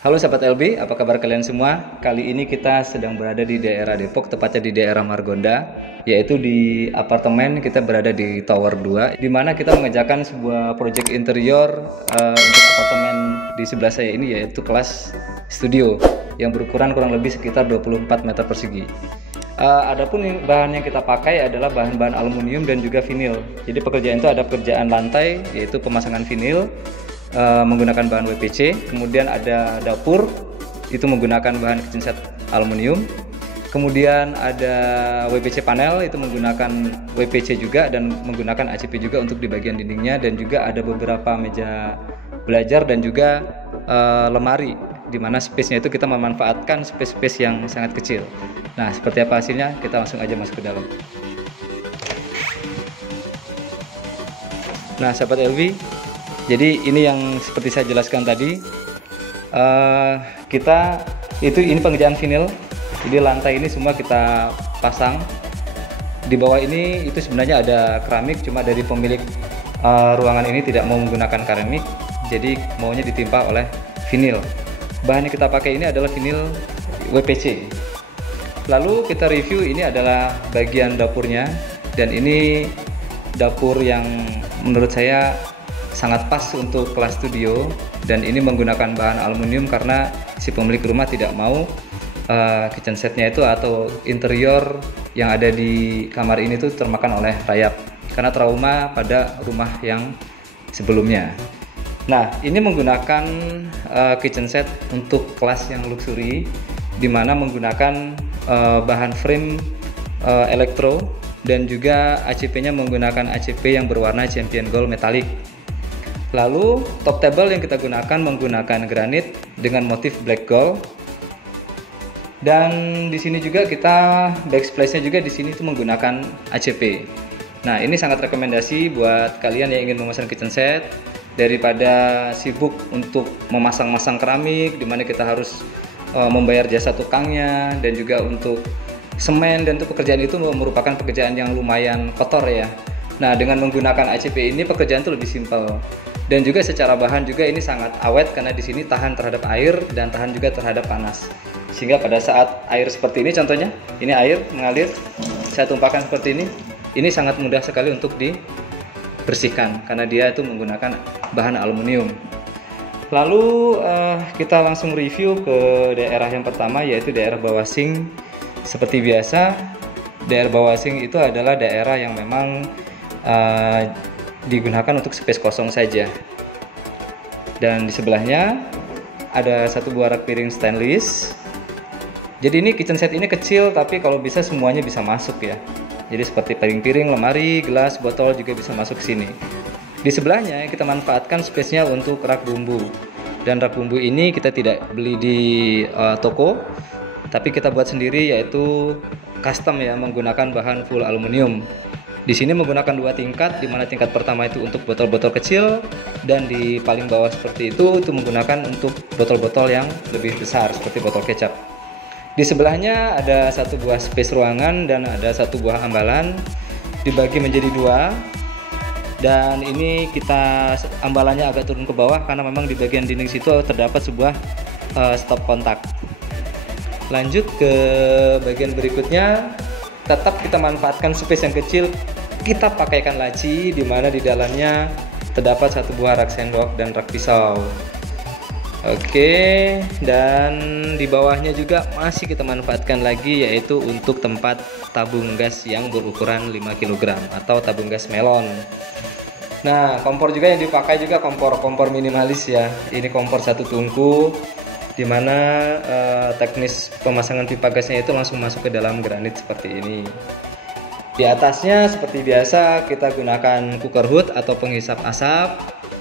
Halo sahabat LB, apa kabar kalian semua? Kali ini kita sedang berada di daerah Depok, tepatnya di daerah Margonda, yaitu di apartemen. Kita berada di Tower 2, di mana kita mengerjakan sebuah proyek interior untuk apartemen di sebelah saya ini, yaitu kelas studio yang berukuran kurang lebih sekitar 24 meter persegi. Adapun bahan yang kita pakai adalah bahan-bahan aluminium dan juga vinil. Jadi pekerjaan itu ada pekerjaan lantai, yaitu pemasangan vinil menggunakan bahan WPC, kemudian ada dapur itu menggunakan bahan kitchen set aluminium, kemudian ada WPC panel itu menggunakan WPC juga dan menggunakan ACP juga untuk di bagian dindingnya, dan juga ada beberapa meja belajar dan juga lemari, di mana space-nya itu kita memanfaatkan space-space yang sangat kecil. Nah, seperti apa hasilnya? Kita langsung aja masuk ke dalam. Nah, sahabat LV, jadi ini yang seperti saya jelaskan tadi, ini pengerjaan vinil. Jadi lantai ini semua kita pasang. Di bawah ini itu sebenarnya ada keramik, cuma dari pemilik ruangan ini tidak mau menggunakan keramik, jadi maunya ditimpa oleh vinil. Bahan yang kita pakai ini adalah vinil WPC. Lalu kita review, ini adalah bagian dapurnya, dan ini dapur yang menurut saya sangat pas untuk kelas studio, dan ini menggunakan bahan aluminium karena si pemilik rumah tidak mau kitchen setnya itu atau interior yang ada di kamar ini tuh termakan oleh rayap karena trauma pada rumah yang sebelumnya. Nah, ini menggunakan kitchen set untuk kelas yang luxury, di mana menggunakan bahan frame elektro, dan juga ACP-nya menggunakan ACP yang berwarna champion gold metalik. Lalu top table yang kita gunakan menggunakan granit dengan motif black gold, dan di sini juga kita backsplash-nya juga di sini itu menggunakan ACP. Nah, ini sangat rekomendasi buat kalian yang ingin memasang kitchen set, daripada sibuk untuk memasang-masang keramik di mana kita harus membayar jasa tukangnya, dan juga untuk semen, dan untuk pekerjaan itu merupakan pekerjaan yang lumayan kotor ya. Nah, dengan menggunakan ACP ini pekerjaan itu lebih simpel. Dan juga secara bahan juga ini sangat awet karena di sini tahan terhadap air dan tahan juga terhadap panas. Sehingga pada saat air seperti ini, contohnya ini air mengalir, saya tumpahkan seperti ini sangat mudah sekali untuk dibersihkan karena dia itu menggunakan bahan aluminium. Lalu kita langsung review ke daerah yang pertama, yaitu daerah bawah sink. Seperti biasa, daerah bawah sink itu adalah daerah yang memang digunakan untuk space kosong saja, dan di sebelahnya ada satu buah rak piring stainless. Jadi ini kitchen set ini kecil, tapi kalau bisa semuanya bisa masuk ya. Jadi seperti piring-piring, lemari, gelas, botol juga bisa masuk ke sini. Di sebelahnya kita manfaatkan space-nya untuk rak bumbu, dan rak bumbu ini kita tidak beli di toko, tapi kita buat sendiri, yaitu custom ya, menggunakan bahan full aluminium. Di sini menggunakan dua tingkat, di mana tingkat pertama itu untuk botol-botol kecil, dan di paling bawah seperti itu menggunakan untuk botol-botol yang lebih besar seperti botol kecap. Di sebelahnya ada satu buah space ruangan dan ada satu buah ambalan, dibagi menjadi dua. Dan ini kita ambalannya agak turun ke bawah karena memang di bagian dinding situ terdapat sebuah stop kontak. Lanjut ke bagian berikutnya, tetap kita manfaatkan space yang kecil, kita pakaikan laci, di mana di dalamnya terdapat satu buah rak sendok dan rak pisau. Oke, dan di bawahnya juga masih kita manfaatkan lagi, yaitu untuk tempat tabung gas yang berukuran 5 kg atau tabung gas melon. Nah, kompor juga yang dipakai juga kompor minimalis ya. Ini kompor satu tungku, di mana teknis pemasangan pipa gasnya itu langsung masuk ke dalam granit seperti ini. Di atasnya seperti biasa kita gunakan cooker hood atau penghisap asap,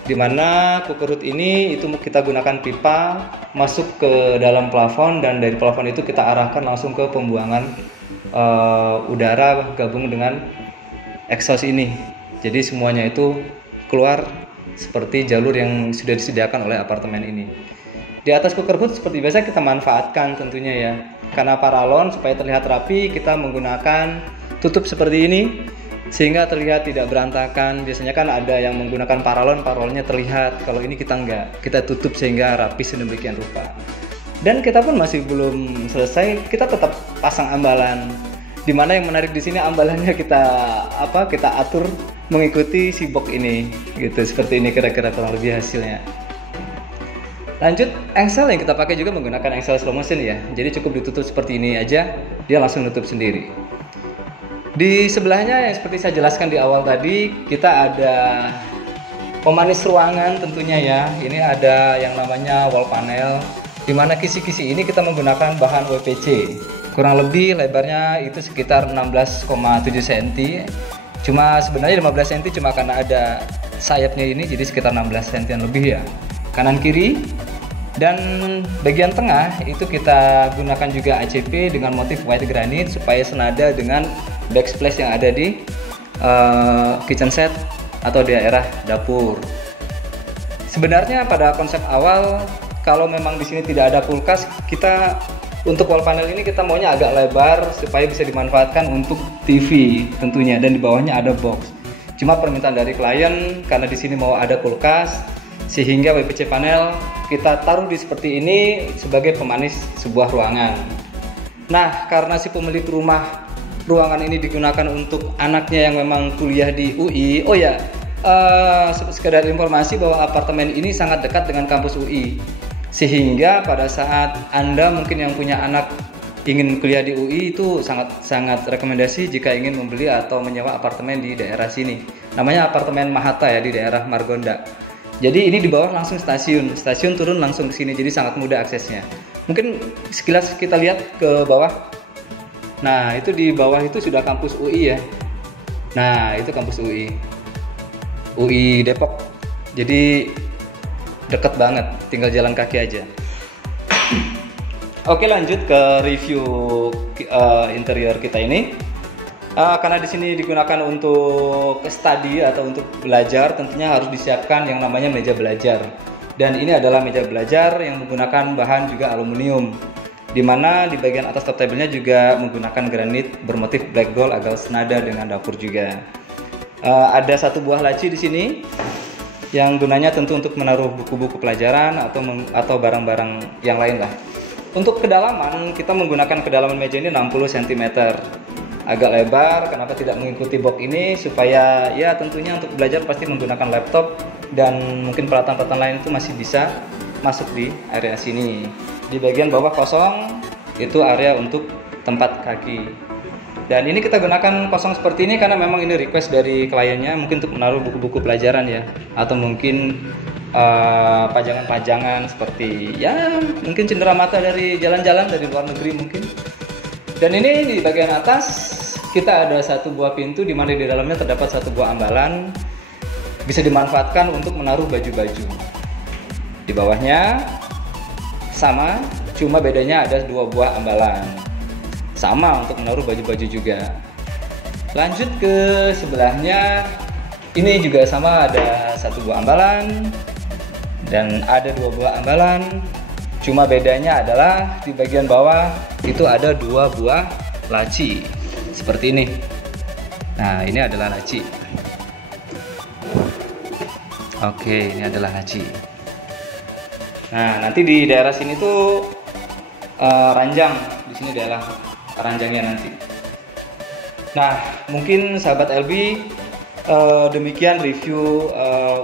di mana cooker hood ini itu kita gunakan pipa masuk ke dalam plafon, dan dari plafon itu kita arahkan langsung ke pembuangan udara gabung dengan exhaust ini. Jadi semuanya itu keluar seperti jalur yang sudah disediakan oleh apartemen ini. Di atas cooker hood seperti biasa kita manfaatkan tentunya ya, karena paralon supaya terlihat rapi, kita menggunakan tutup seperti ini, sehingga terlihat tidak berantakan. Biasanya kan ada yang menggunakan paralonnya terlihat, kalau ini kita enggak, kita tutup sehingga rapi sedemikian rupa. Dan kita pun masih belum selesai, kita tetap pasang ambalan. Dimana yang menarik di sini ambalannya kita atur mengikuti si box ini, gitu. Seperti ini kira-kira kurang lebih hasilnya. Lanjut, engsel yang kita pakai juga menggunakan engsel slow motion ya. Jadi cukup ditutup seperti ini aja, dia langsung nutup sendiri. Di sebelahnya yang seperti saya jelaskan di awal tadi, kita ada pemanis ruangan tentunya ya. Ini ada yang namanya wall panel, di mana kisi-kisi ini kita menggunakan bahan WPC. Kurang lebih lebarnya itu sekitar 16,7 cm. Cuma sebenarnya 15 cm cuma karena ada sayapnya ini, jadi sekitar 16 cm lebih ya. Kanan kiri. Dan bagian tengah itu kita gunakan juga ACP dengan motif white granite supaya senada dengan backsplash yang ada di kitchen set atau di daerah dapur. Sebenarnya pada konsep awal, kalau memang di sini tidak ada kulkas, kita untuk wall panel ini kita maunya agak lebar supaya bisa dimanfaatkan untuk TV tentunya, dan di bawahnya ada box. Cuma permintaan dari klien karena di sini mau ada kulkas, sehingga WPC panel kita taruh di seperti ini sebagai pemanis sebuah ruangan. Nah, karena si pemilik rumah ruangan ini digunakan untuk anaknya yang memang kuliah di UI. Oh ya, sekedar informasi bahwa apartemen ini sangat dekat dengan kampus UI. Sehingga pada saat Anda mungkin yang punya anak ingin kuliah di UI, itu sangat rekomendasi jika ingin membeli atau menyewa apartemen di daerah sini. Namanya apartemen Mahata ya, di daerah Margonda. Jadi ini di bawah langsung stasiun turun langsung ke sini, jadi sangat mudah aksesnya. Mungkin sekilas kita lihat ke bawah. Nah, itu di bawah itu sudah kampus UI ya. Nah, itu kampus UI Depok. Jadi deket banget, tinggal jalan kaki aja. Oke, lanjut ke review interior kita ini. Karena di sini digunakan untuk study atau untuk belajar, tentunya harus disiapkan yang namanya meja belajar. Dan ini adalah meja belajar yang menggunakan bahan juga aluminium, di mana di bagian atas top table-nya juga menggunakan granit bermotif black gold agar senada dengan dapur juga. Ada satu buah laci di sini yang gunanya tentu untuk menaruh buku-buku pelajaran atau barang-barang yang lain lah. Untuk kedalaman, kita menggunakan kedalaman meja ini 60 cm. Agak lebar, kenapa tidak mengikuti box ini, supaya ya tentunya untuk belajar pasti menggunakan laptop dan mungkin peralatan-peralatan lain itu masih bisa masuk di area sini. Di bagian bawah kosong, itu area untuk tempat kaki. Dan ini kita gunakan kosong seperti ini karena memang ini request dari kliennya, mungkin untuk menaruh buku-buku pelajaran ya, atau mungkin pajangan-pajangan seperti ya mungkin cenderamata dari jalan-jalan dari luar negeri mungkin. Dan ini di bagian atas kita ada satu buah pintu di mana di dalamnya terdapat satu buah ambalan, bisa dimanfaatkan untuk menaruh baju-baju. Di bawahnya sama, cuma bedanya ada dua buah ambalan. Sama untuk menaruh baju-baju juga. Lanjut ke sebelahnya, ini juga sama, ada satu buah ambalan dan ada dua buah ambalan. Cuma bedanya adalah di bagian bawah itu ada dua buah laci seperti ini. Nah, ini adalah laci. Oke, ini adalah laci. Nah, nanti di daerah sini tuh ranjang. Di sini daerah ranjangnya nanti. Nah, mungkin sahabat LB, demikian review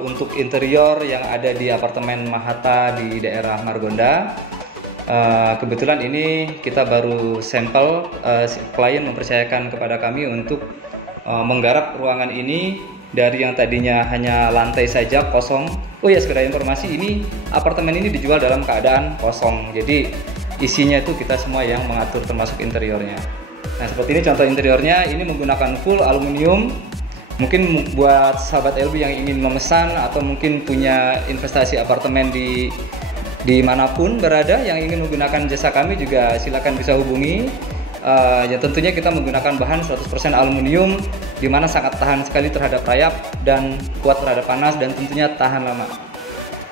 untuk interior yang ada di apartemen Mahata di daerah Margonda. Kebetulan ini kita baru sampel, klien mempercayakan kepada kami untuk menggarap ruangan ini dari yang tadinya hanya lantai saja kosong. Oh ya, sekedar informasi, ini apartemen ini dijual dalam keadaan kosong, jadi isinya itu kita semua yang mengatur termasuk interiornya. Nah, seperti ini contoh interiornya. Ini menggunakan full aluminium. Mungkin buat sahabat LB yang ingin memesan atau mungkin punya investasi apartemen di manapun berada yang ingin menggunakan jasa kami, juga silakan bisa hubungi. Ya tentunya kita menggunakan bahan 100% aluminium, di mana sangat tahan sekali terhadap rayap dan kuat terhadap panas dan tentunya tahan lama.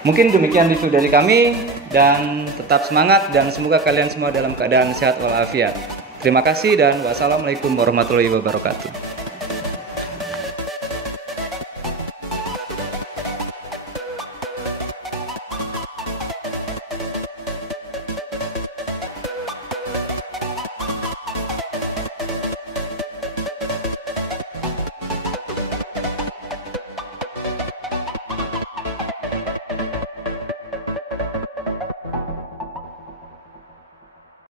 Mungkin demikian review dari kami, dan tetap semangat dan semoga kalian semua dalam keadaan sehat walafiat. Terima kasih dan wassalamualaikum warahmatullahi wabarakatuh.